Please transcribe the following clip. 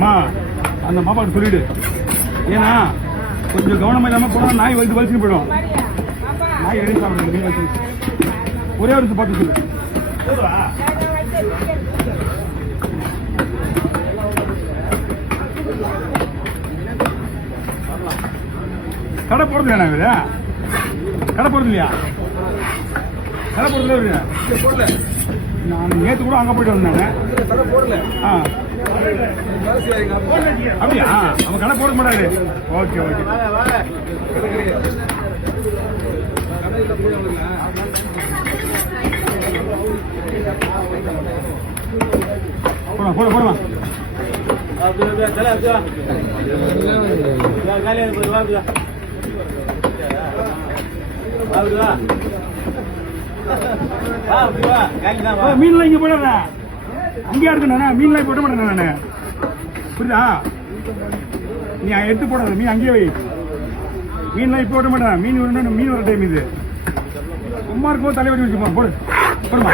அம்மா அந்த மாப்பாட்டு சொல்லிடு. ஏன்னா கொஞ்சம் கவனமா இல்லாம போனா நாய் வந்து வலிச்சுன்னு போயிடும். நாய் எடுத்து சாப்பிடுங்க மீன் வச்சு. ஒரே ஒரு பார்த்து சொல்லு. கடை போறது இல்லையா? கடை போறது இல்லையா? கடை போறதுல இல்லையா? நான் நேற்று கூட அங்கே போயிட்டு வந்தேன். அப்படியா? அவன் கடை போட மாட்டாரு. Okay okay. போடா போடா போடா. மீன்லாம் இங்க போட அங்கேயா இருக்கு. மீன்லாம் போட மாட்டேன் நானு. புரியுதா? நீ எடுத்து போடாத. மீன் அங்கேயே வை. மீன்லாம் இப்ப போட மாட்டேன். மீன் வர டைம் இது. சும்மா இருக்கும் தலைவலி வச்சுப்போம். போடு போடுமா.